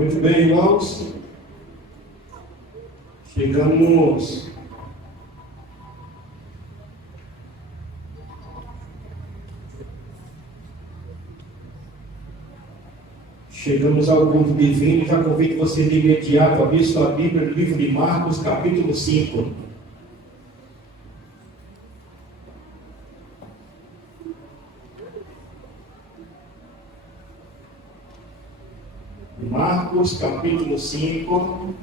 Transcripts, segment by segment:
Muito bem, irmãos. Chegamos ao culto divino. Já convido você de imediato a abrir sua Bíblia no livro de Marcos, capítulo 5. Marcos, capítulo 5.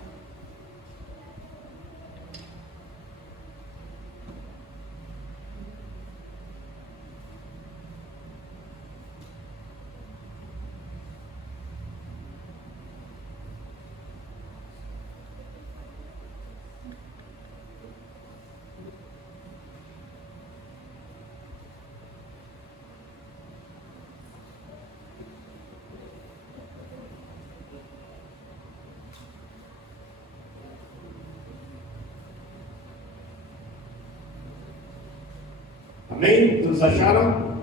Amém? Todos acharam?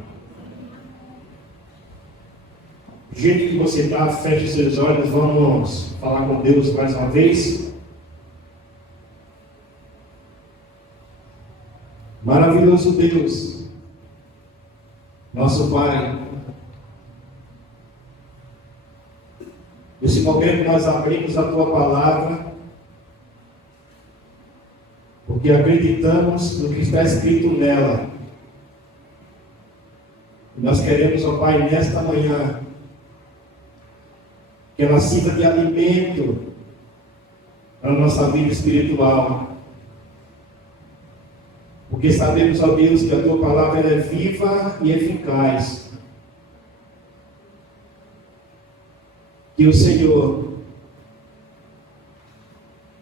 Do jeito que você está, feche seus olhos, vamos falar com Deus mais uma vez. Maravilhoso Deus, nosso Pai, nesse momento nós abrimos a Tua Palavra, porque acreditamos no que está escrito nela. Nós queremos, ó Pai, nesta manhã, que ela sirva de alimento para a nossa vida espiritual. Porque sabemos, ó Deus, que a Tua Palavra é viva e eficaz. Que o Senhor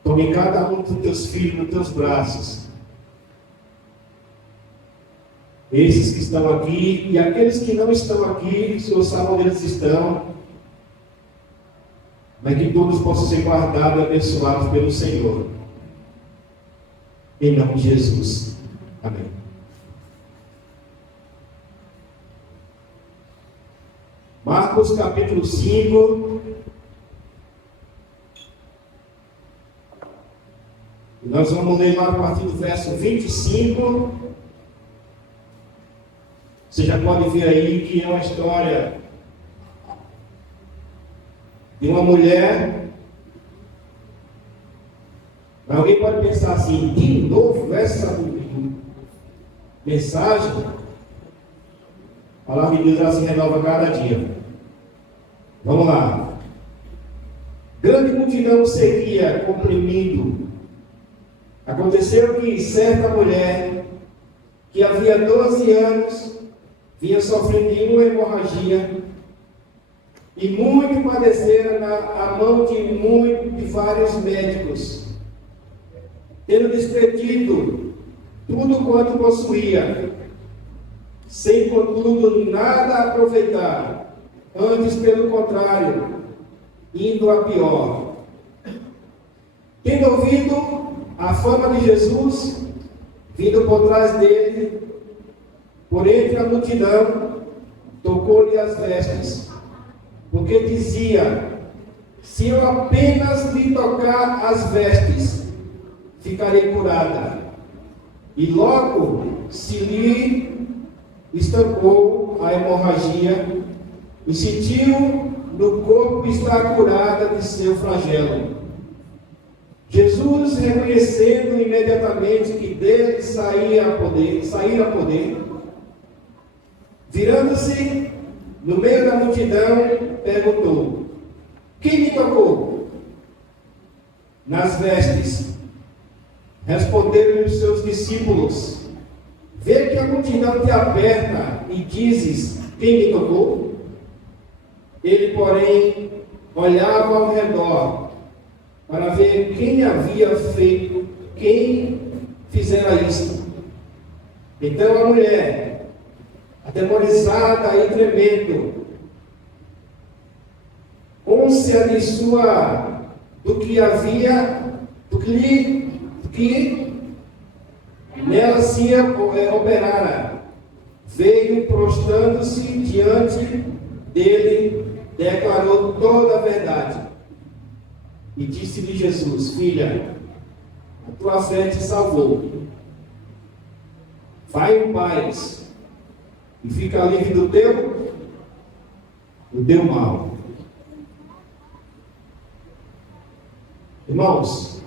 tome cada um dos Teus filhos nos Teus braços. Esses que estão aqui e aqueles que não estão aqui, o Senhor sabe onde eles estão, mas que todos possam ser guardados e abençoados pelo Senhor. Em nome de Jesus. Amém. Marcos capítulo 5. Nós vamos ler lá a partir do verso 25. Você já pode ver aí que é uma história de uma mulher. Alguém pode pensar assim: de novo essa mensagem? A palavra de Deus ela se renova cada dia. Vamos lá. Grande multidão seguia comprimindo. Aconteceu que certa mulher, que havia 12 anos, vinha sofrendo de uma hemorragia, e muito padecera na mão de vários médicos, tendo despedido tudo quanto possuía, sem contudo nada aproveitar, antes pelo contrário, indo a pior. Tendo ouvido a fama de Jesus, vindo por trás dele, por entre a multidão, tocou-lhe as vestes, porque dizia: se eu apenas lhe tocar as vestes, ficarei curada. E logo se lhe estancou a hemorragia, e sentiu no corpo estar curada de seu flagelo. Jesus, reconhecendo imediatamente que dele saíra poder, virando-se no meio da multidão, perguntou: quem me tocou? Nas vestes. Responderam-lhe os seus discípulos: vê que a multidão te aperta e dizes: quem me tocou? Ele, porém, olhava ao redor para ver quem havia feito, quem fizera isso. Então a mulher, atemorizada e tremendo, côncia do que nela se operara, veio prostrando-se diante dele, declarou toda a verdade. e disse-lhe Jesus: filha, a tua fé te salvou. Vai em paz e fica livre do teu mal. Irmãos,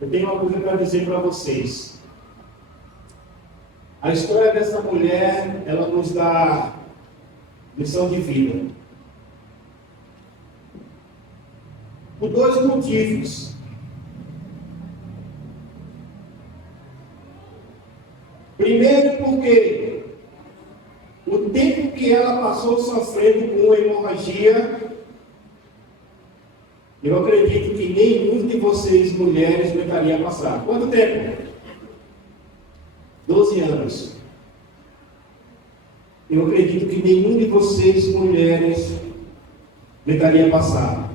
eu tenho uma coisa para dizer para vocês. A história dessa mulher, ela nos dá lição de vida. Por dois motivos. Primeiro, porque o tempo que ela passou sofrendo com a hemorragia, eu acredito que nenhum de vocês, mulheres, aguentaria passar. Quanto tempo? 12 anos. Eu acredito que nenhum de vocês, mulheres, aguentaria passar.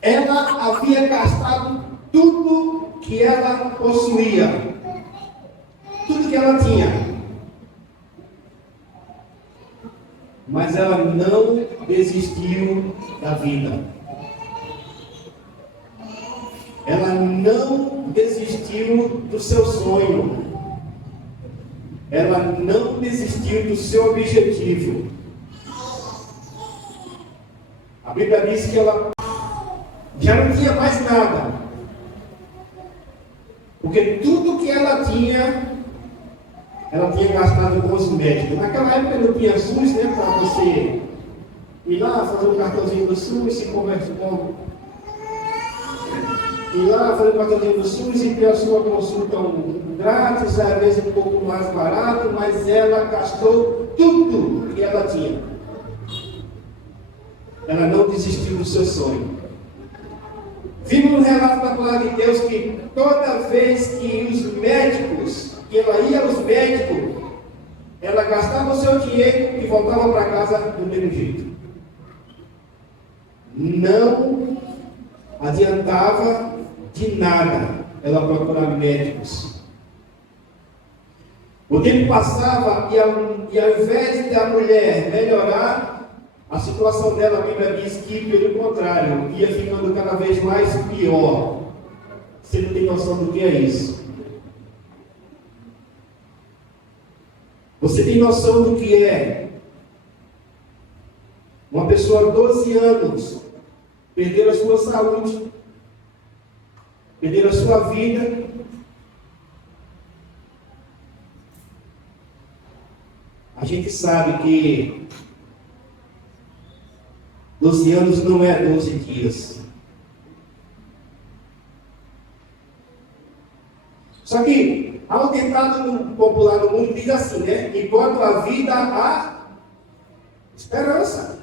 Ela havia gastado tudo que ela possuía, tudo que ela tinha. Mas ela não desistiu da vida. Ela não desistiu do seu sonho. Ela não desistiu do seu objetivo. A Bíblia diz que ela já não tinha mais nada, porque tudo que ela tinha gastado com os médicos. Naquela época não tinha SUS, né, para você ir lá fazer um cartãozinho do SUS, se conversa com... ir lá fazer um cartãozinho do SUS e ter a sua consulta grátis, às vezes um pouco mais barato, mas ela gastou tudo que ela tinha. Ela não desistiu do seu sonho. Vimos no relato da palavra de Deus que toda vez que os médicos, que ela ia aos médicos, ela gastava o seu dinheiro e voltava para casa do mesmo jeito. Não adiantava de nada ela procurar médicos. O tempo passava e ao invés da mulher melhorar, a situação dela, a Bíblia diz que, pelo contrário, ia ficando cada vez mais pior. Você não tem noção do que é isso? Você tem noção do que é uma pessoa de 12 anos perder a sua saúde, perder a sua vida? A gente sabe que 12 anos não é 12 dias. Só que há um ditado popular no mundo que diz assim, né? Enquanto a vida há esperança.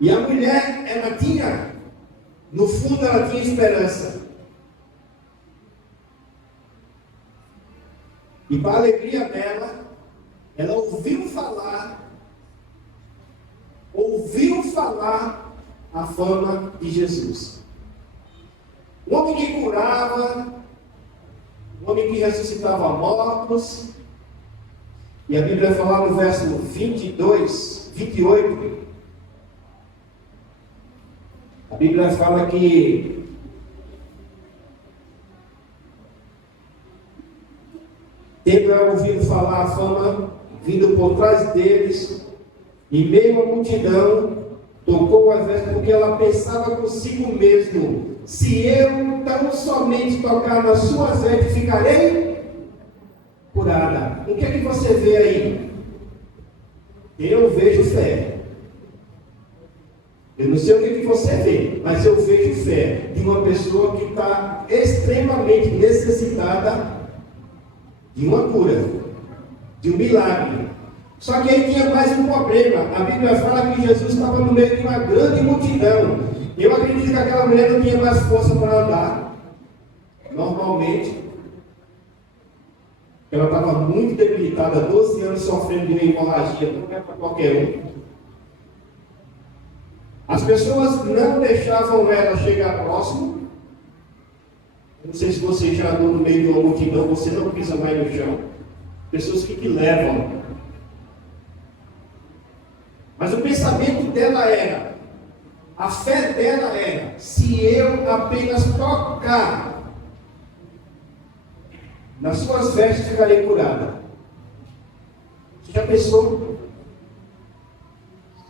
E a mulher, ela tinha, no fundo ela tinha esperança. E para a alegria dela, ela ouviu falar a fama de Jesus. Um homem que curava, um homem que ressuscitava mortos. E a Bíblia fala no verso 28, a Bíblia fala que tendo ouvido falar a fama vindo por trás deles, em meio à multidão, tocou as vestes, porque ela pensava consigo mesmo: se eu tão somente tocar nas suas vestes, ficarei curada. O que é que você vê aí? Eu vejo fé. Eu não sei o que você vê, mas eu vejo fé de uma pessoa que está extremamente necessitada de uma cura, de um milagre. Só que aí tinha mais um problema. A Bíblia fala que Jesus estava no meio de uma grande multidão. Eu acredito que aquela mulher não tinha mais força para andar. Normalmente, ela estava muito debilitada, 12 anos sofrendo de uma hemorragia, não é para qualquer um. As pessoas não deixavam ela chegar próximo. Não sei se você já andou no meio de uma multidão, você não pisa mais no chão. Pessoas que te levam. Mas o pensamento dela era, a fé dela era, se eu apenas tocar nas suas vestes, ficarei curada. Você já pensou?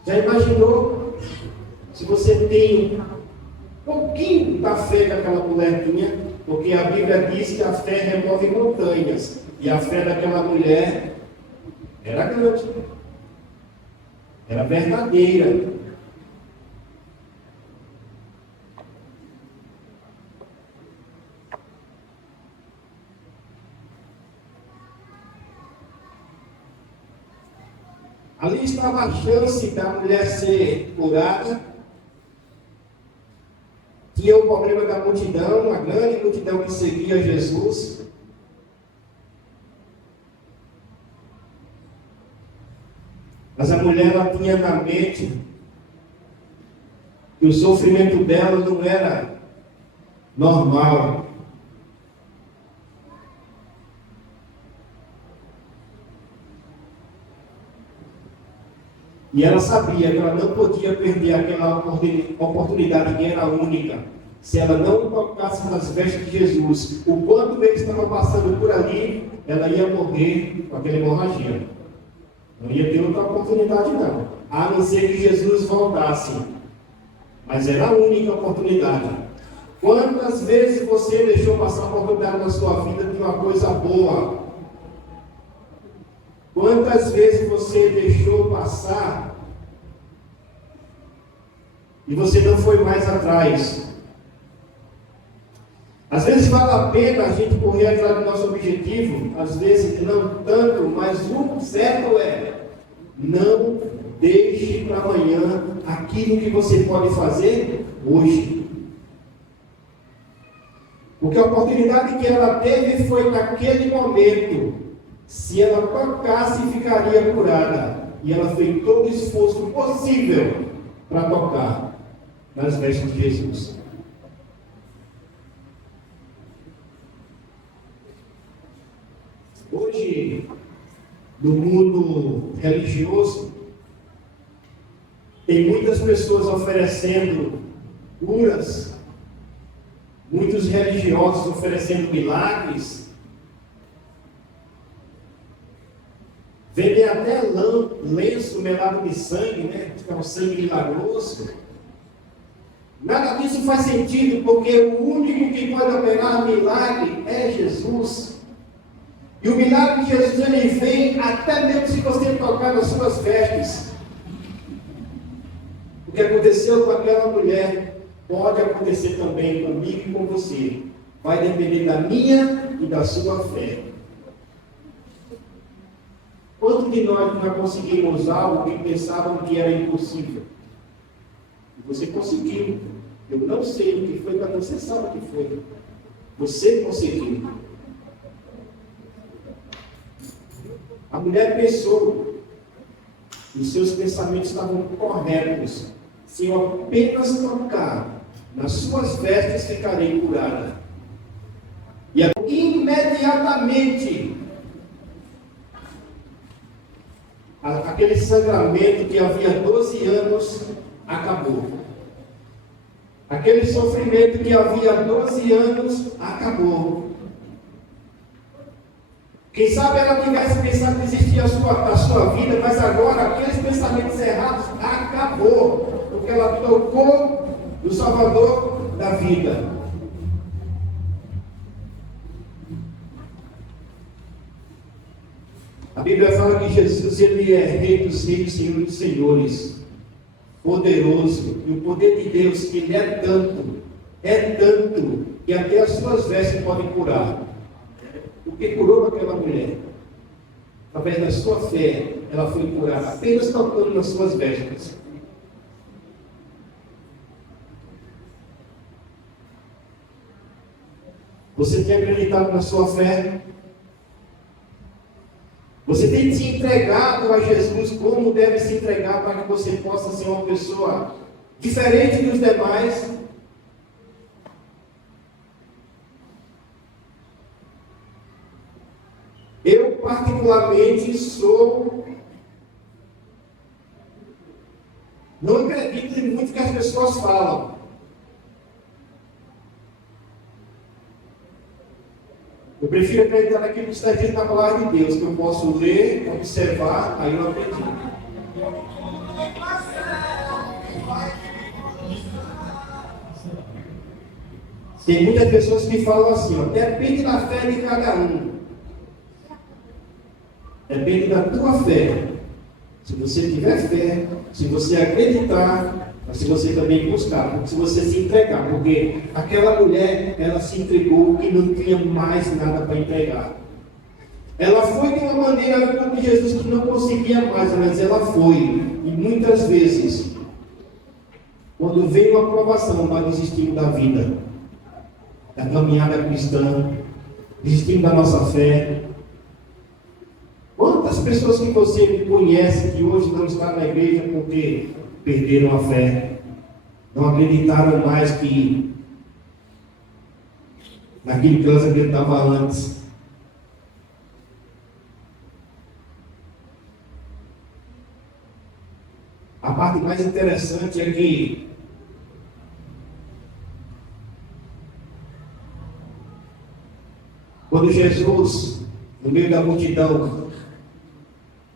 Já imaginou? Se você tem um pouquinho da fé que aquela mulher tinha, porque a Bíblia diz que a fé remove montanhas, e a fé daquela mulher era grande, era verdadeira. Ali estava a chance da mulher ser curada. Tinha o problema da multidão, a grande multidão que seguia Jesus. Mas a mulher, ela tinha na mente que o sofrimento dela não era normal. E ela sabia que ela não podia perder aquela oportunidade que era única. Se ela não tocasse nas vestes de Jesus, o quanto ele estava passando por ali, ela ia morrer com aquela hemorragia. Não ia ter outra oportunidade não. A não ser que Jesus voltasse. Mas era a única oportunidade. Quantas vezes você deixou passar a oportunidade na sua vida de uma coisa boa? Quantas vezes você deixou passar e você não foi mais atrás? Às vezes vale a pena a gente correr atrás do nosso objetivo, às vezes não tanto, mas o certo é, não deixe para amanhã aquilo que você pode fazer hoje. Porque a oportunidade que ela teve foi naquele momento. Se ela tocasse, ficaria curada. E ela fez todo o esforço possível para tocar nas vestes de Jesus. Hoje, no mundo religioso, tem muitas pessoas oferecendo curas, muitos religiosos oferecendo milagres. Vendem até lenço melado de sangue, né? Que é um sangue milagroso. Nada disso faz sentido, porque o único que pode operar milagre é Jesus. E o milagre de Jesus, ele vem até mesmo se você tocar nas suas vestes. O que aconteceu com aquela mulher pode acontecer também comigo e com você. Vai depender da minha e da sua fé. Quanto de nós já conseguimos algo que pensávamos que era impossível? E você conseguiu. Eu não sei o que foi, mas você sabe o que foi. Você conseguiu. A mulher pensou, e seus pensamentos estavam corretos. Se eu apenas tocar nas suas vestes, ficarei curada. E imediatamente, aquele sangramento que havia 12 anos acabou. Aquele sofrimento que havia 12 anos acabou. Quem sabe ela tivesse pensado que existia a sua vida, mas agora aqueles pensamentos errados acabou, porque ela tocou no Salvador da vida. A Bíblia fala que Jesus, ele é Rei dos Reis, Senhor dos Senhores, poderoso, e o poder de Deus, que ele é tanto, que até as suas vestes podem curar. O que curou aquela mulher? Através da sua fé, ela foi curada, apenas tocando nas suas vestes. Você tem acreditado na sua fé? Você tem se entregado a Jesus como deve se entregar para que você possa ser uma pessoa diferente dos demais. Eu, particularmente, não acredito em muito que as pessoas falam. Eu prefiro acreditar naquilo que está escrito na palavra de Deus, que eu posso ler, observar, aí eu aprendi. Tem muitas pessoas que falam assim, ó, depende da fé de cada um. Depende da tua fé. Se você tiver fé, se você acreditar, mas se você também buscar, se você se entregar, porque aquela mulher, ela se entregou e não tinha mais nada para entregar. Ela foi de uma maneira como Jesus que não conseguia mais, mas ela foi. E muitas vezes, quando veio a provação, nós desistimos da vida, da caminhada cristã, desistimos da nossa fé. Quantas pessoas que você conhece que hoje não estão na igreja porque perderam a fé, não acreditaram mais que naquilo que elas acreditavam antes. A parte mais interessante é que quando Jesus, no meio da multidão,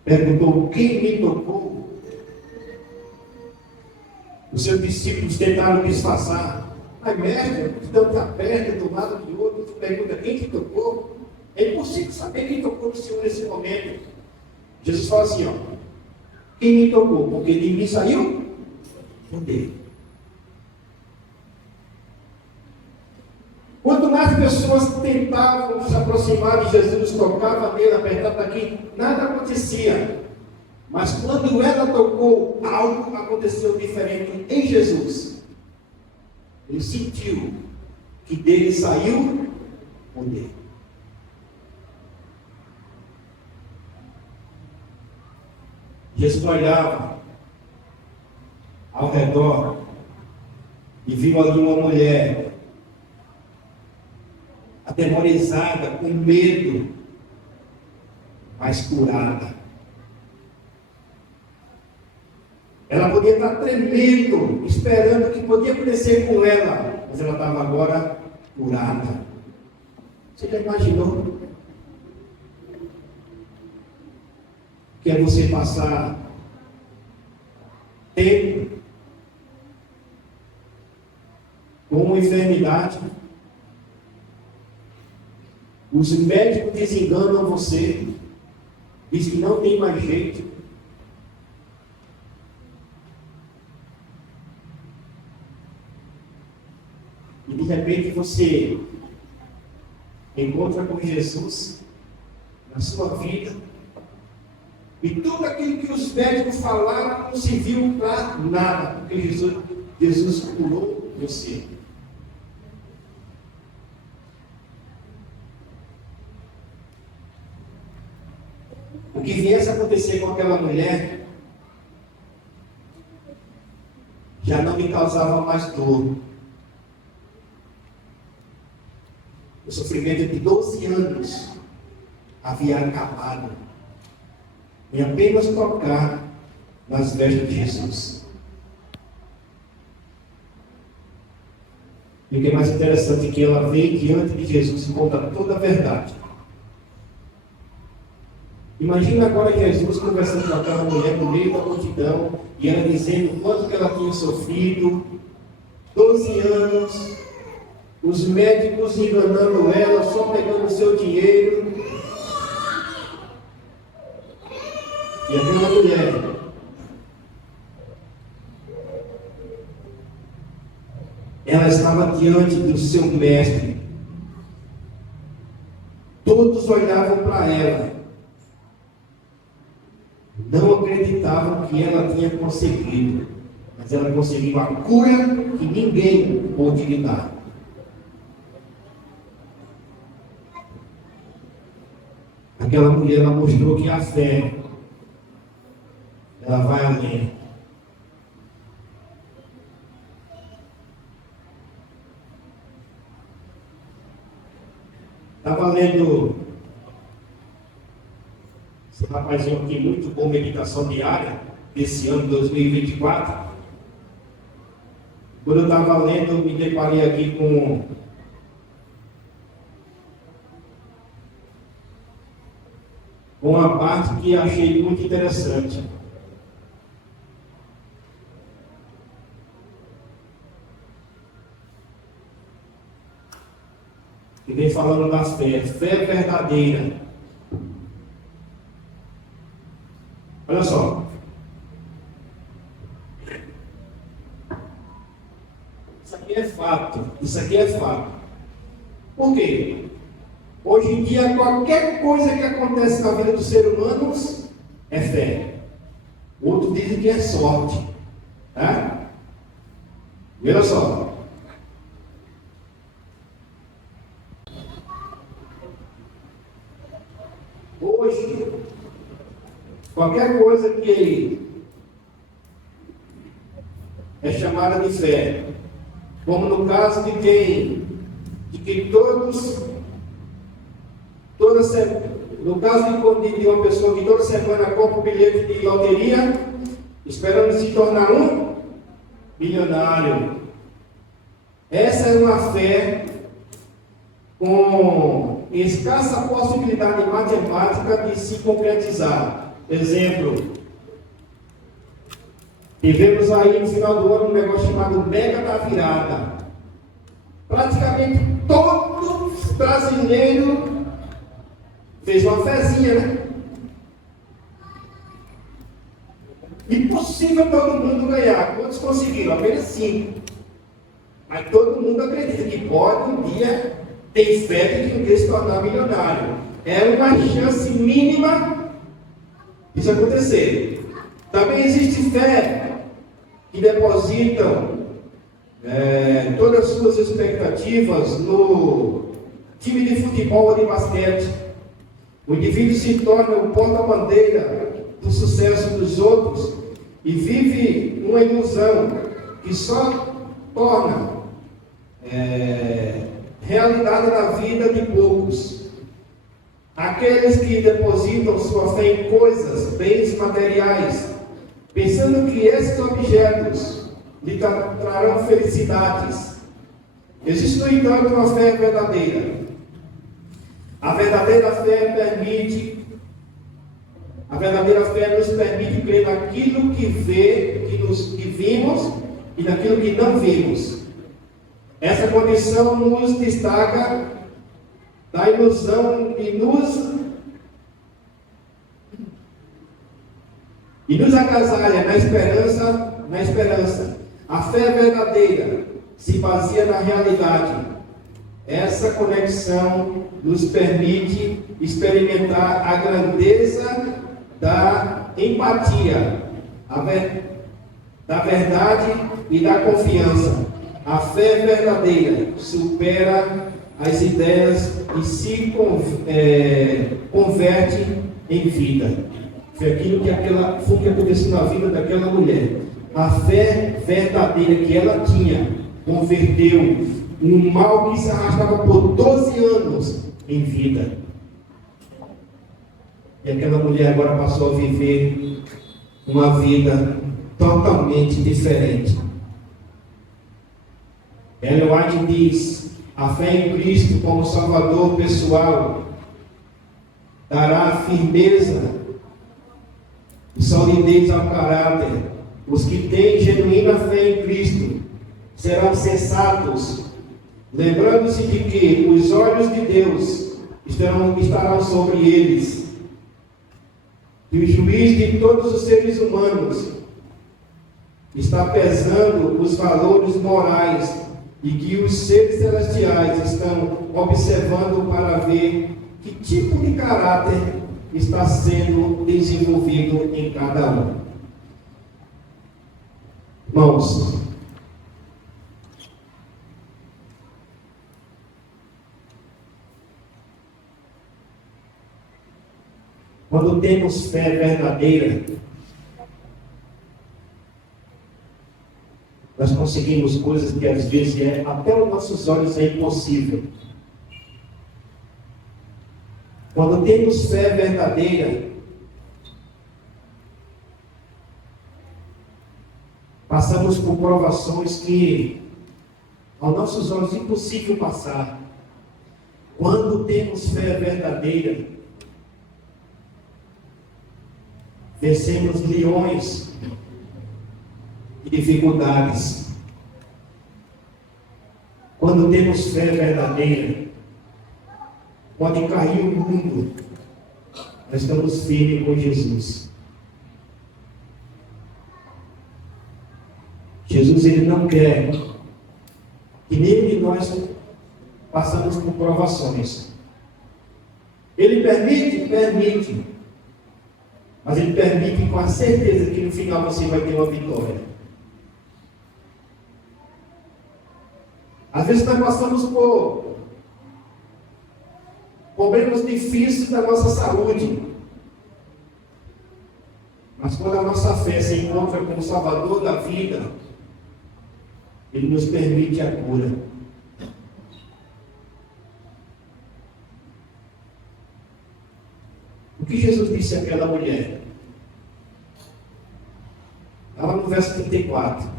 perguntou quem me tocou, os seus discípulos tentaram disfarçar. Mas mestre, estamos tá perto de um lado de outro, tu pergunta quem te tocou. É impossível saber quem tocou no Senhor nesse momento. Jesus fala assim, ó, quem me tocou? Porque de mim saiu poder. Quanto mais pessoas tentavam se aproximar de Jesus, tocavam nele, apertavam aqui, nada acontecia. Mas quando ela tocou, algo aconteceu diferente em Jesus. Ele sentiu que dele saiu poder. Jesus olhava ao redor e viu ali uma mulher atemorizada, com medo, mas curada. Ela podia estar tremendo, esperando o que podia acontecer com ela, mas ela estava agora curada. Você já imaginou? Que é você passar tempo com uma enfermidade, os médicos desenganam você, diz que não tem mais jeito. E de repente você encontra com Jesus na sua vida, e tudo aquilo que os médicos falaram não serviu para nada, porque Jesus curou você. O que viesse a acontecer com aquela mulher já não me causava mais dor. O sofrimento de 12 anos havia acabado em apenas tocar nas vestes de Jesus. E o que é mais interessante é que ela vem diante de Jesus e conta toda a verdade. Imagina agora Jesus conversando com aquela mulher no meio da multidão e ela dizendo o quanto que ela tinha sofrido, 12 anos, os médicos enganando ela, só pegando o seu dinheiro. E aquela mulher ela estava diante do seu mestre. Todos olhavam para ela, não acreditavam que ela tinha conseguido, mas ela conseguiu a cura que ninguém pôde lhe dar. Aquela mulher, ela mostrou que a fé, ela vai além. Estava lendo esse rapazinho aqui, muito bom, meditação diária, desse ano 2024. Quando eu estava lendo, me deparei aqui com uma parte que achei muito interessante. Que vem falando da fé, fé verdadeira. Olha só. Isso aqui é fato. Isso aqui é fato. Por quê? Hoje em dia, qualquer coisa que acontece na vida dos seres humanos é fé. Outros dizem que é sorte. Tá? Veja só. Hoje, qualquer coisa que é chamada de fé, como no caso de que no caso de uma pessoa que toda semana compra um bilhete de loteria, esperando se tornar um milionário. Essa é uma fé com escassa possibilidade matemática de se concretizar. Exemplo, tivemos aí no final do ano um negócio chamado Mega da Virada. Praticamente todo brasileiro fez uma fezinha, né? Impossível todo mundo ganhar. Quantos conseguiram? Apenas 5. Mas todo mundo acredita que pode um dia ter fé de que um dia se tornar milionário. É uma chance mínima isso acontecer. Também existe fé que depositam todas as suas expectativas no time de futebol ou de basquete. O indivíduo se torna o porta-bandeira do sucesso dos outros e vive uma ilusão que só torna realidade na vida de poucos. Aqueles que depositam sua fé em coisas, bens materiais, pensando que esses objetos lhe trarão felicidades. Existe, no entanto, uma fé verdadeira. A verdadeira fé nos permite crer naquilo que vimos e naquilo que não vimos. Essa condição nos destaca da ilusão e nos agasalha na esperança. A fé verdadeira se baseia na realidade. Essa conexão nos permite experimentar a grandeza da empatia, da verdade e da confiança. A fé verdadeira supera as ideias e se converte em vida. Foi aquilo que aconteceu na vida daquela mulher. A fé verdadeira que ela tinha converteu um mal que se arrastava por 12 anos em vida. E aquela mulher agora passou a viver uma vida totalmente diferente. Ellen White diz: a fé em Cristo como Salvador pessoal dará firmeza e solidez ao caráter. Os que têm genuína fé em Cristo serão sensatos, lembrando-se de que os olhos de Deus estarão sobre eles, que o juiz de todos os seres humanos está pesando os valores morais e que os seres celestiais estão observando para ver que tipo de caráter está sendo desenvolvido em cada um. Irmãos, quando temos fé verdadeira, nós conseguimos coisas que às vezes até aos nossos olhos é impossível. Quando temos fé verdadeira, passamos por provações que, aos nossos olhos, é impossível passar. Quando temos fé verdadeira, vencemos leões e dificuldades. Quando temos fé verdadeira, pode cair o mundo, nós estamos firmes com Jesus. Jesus, Ele não quer que nenhum de nós passamos por provações. Ele permite? Permite. Mas Ele permite com a certeza que no final você vai ter uma vitória. Às vezes nós passamos por problemas difíceis da nossa saúde. Mas quando a nossa fé se encontra com o Salvador da vida, Ele nos permite a cura. O que Jesus disse àquela mulher? Está lá no verso 34.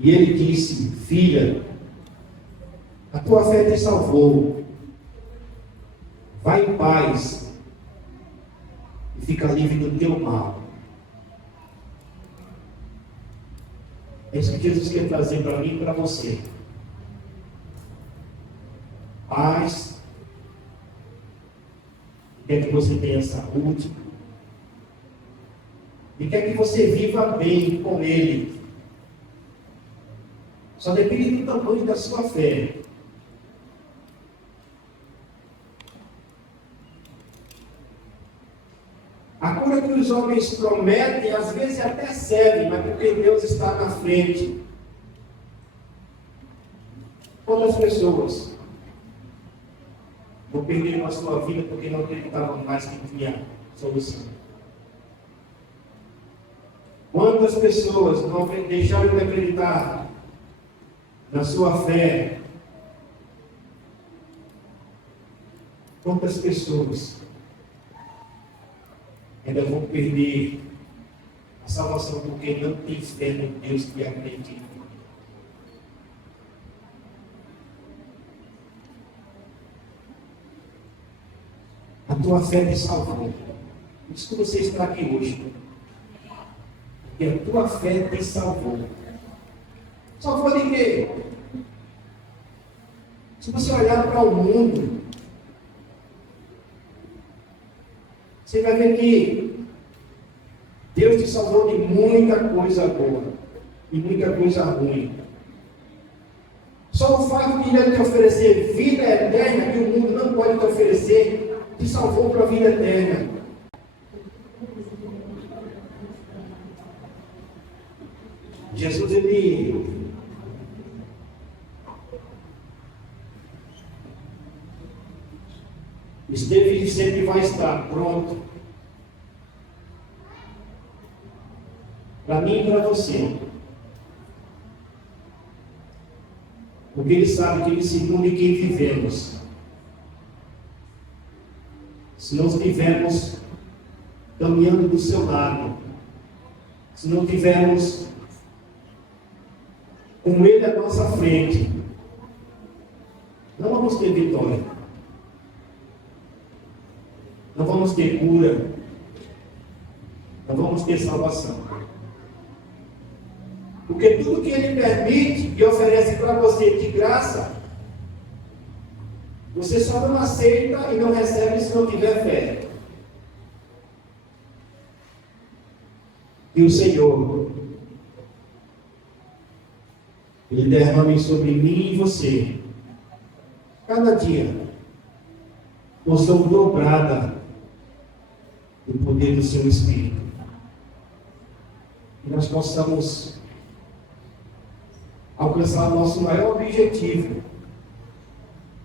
E Ele disse: filha, a tua fé te salvou. Vai em paz e fica livre do teu mal. É isso que Jesus quer trazer para mim e para você. Paz. Quer que você tenha saúde. E quer que você viva bem com Ele. Só depende do tamanho da sua fé. A cura que os homens prometem, às vezes até serve, mas porque Deus está na frente. Quantas pessoas vão perder a sua vida porque não acreditavam mais que tinha solução? Quantas pessoas não deixaram de acreditar na sua fé? Quantas pessoas ainda vão perder a salvação porque não tem fé no Deus que acredita? A tua fé te salvou. Por isso que você está aqui hoje. Porque a tua fé te salvou. Salvou de quê? Se você olhar para o mundo, você vai ver que Deus te salvou de muita coisa boa e muita coisa ruim. Só o fato de Ele te oferecer vida eterna, que o mundo não pode te oferecer, te salvou para a vida eterna. Jesus, Ele esteve e sempre vai estar pronto para mim e para você. Porque Ele sabe que nesse mundo em que vivemos, se não estivermos caminhando do seu lado, se não tivermos com Ele à nossa frente, não vamos ter vitória, não vamos ter cura, não vamos ter salvação. Porque tudo que Ele permite e oferece para você de graça, você só não aceita e não recebe se não tiver fé. E o Senhor, Ele derrame sobre mim e você, cada dia, porção dobrada do poder do Seu Espírito. E nós possamos alcançar o nosso maior objetivo: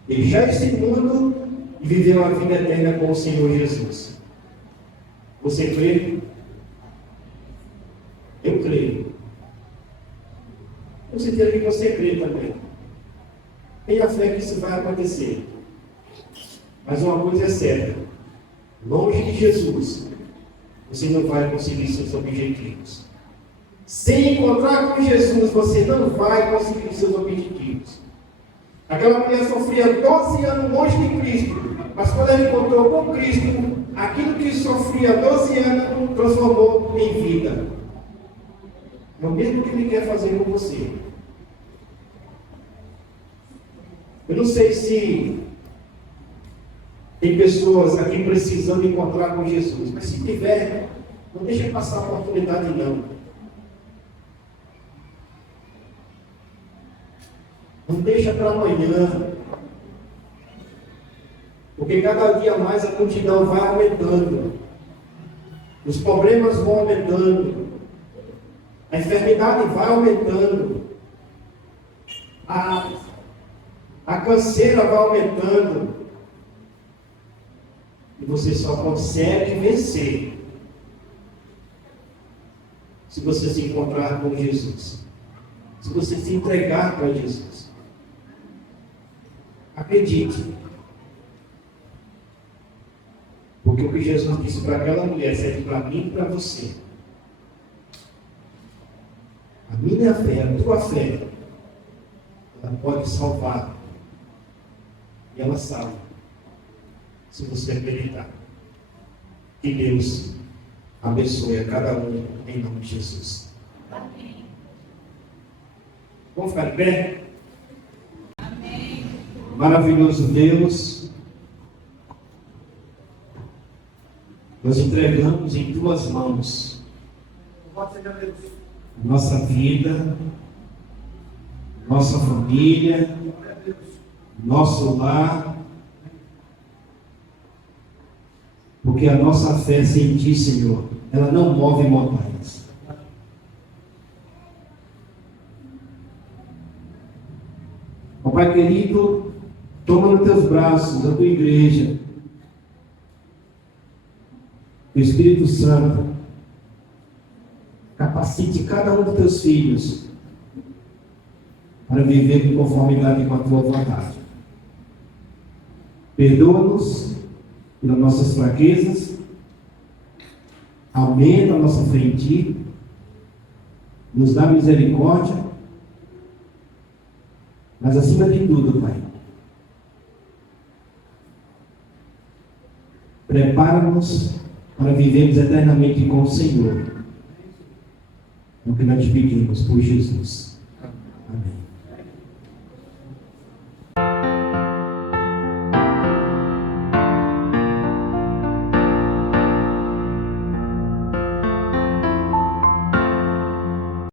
deixar esse mundo e viver uma vida eterna com o Senhor Jesus. Você crê? Eu creio. Eu sei que você crê também. Tenha fé que isso vai acontecer. Mas uma coisa é certa: longe de Jesus, você não vai conseguir seus objetivos. Sem encontrar com Jesus, você não vai conseguir seus objetivos. Aquela mulher sofria 12 anos longe de Cristo, mas quando ela encontrou com Cristo, aquilo que sofria 12 anos transformou em vida. É o mesmo que Ele quer fazer com você. Eu não sei se tem pessoas aqui precisando encontrar com Jesus, mas se tiver, não deixe passar a oportunidade não. Não deixa para amanhã, porque cada dia mais a multidão vai aumentando, os problemas vão aumentando, a enfermidade vai aumentando, a canseira vai aumentando, e você só consegue vencer se você se encontrar com Jesus, se você se entregar para Jesus. Acredite, porque o que Jesus disse para aquela mulher serve para mim e para você. A minha fé, a tua fé, ela pode salvar, e ela salva, se você acreditar. Que Deus abençoe a cada um em nome de Jesus. Amém. Vamos ficar de pé? Maravilhoso Deus, nós entregamos em tuas mãos nossa vida, nossa família, nosso lar, porque a nossa fé sem ti, Senhor, ela não move montanhas. Ó Pai querido, toma nos teus braços a tua igreja, o Espírito Santo capacite cada um dos teus filhos para viver em conformidade com a tua vontade. Perdoa-nos pelas nossas fraquezas, aumenta a nossa fé em ti, nos dá misericórdia, mas acima de tudo, Pai, prepara-nos para vivermos eternamente com o Senhor. É o que nós te pedimos por Jesus. Amém.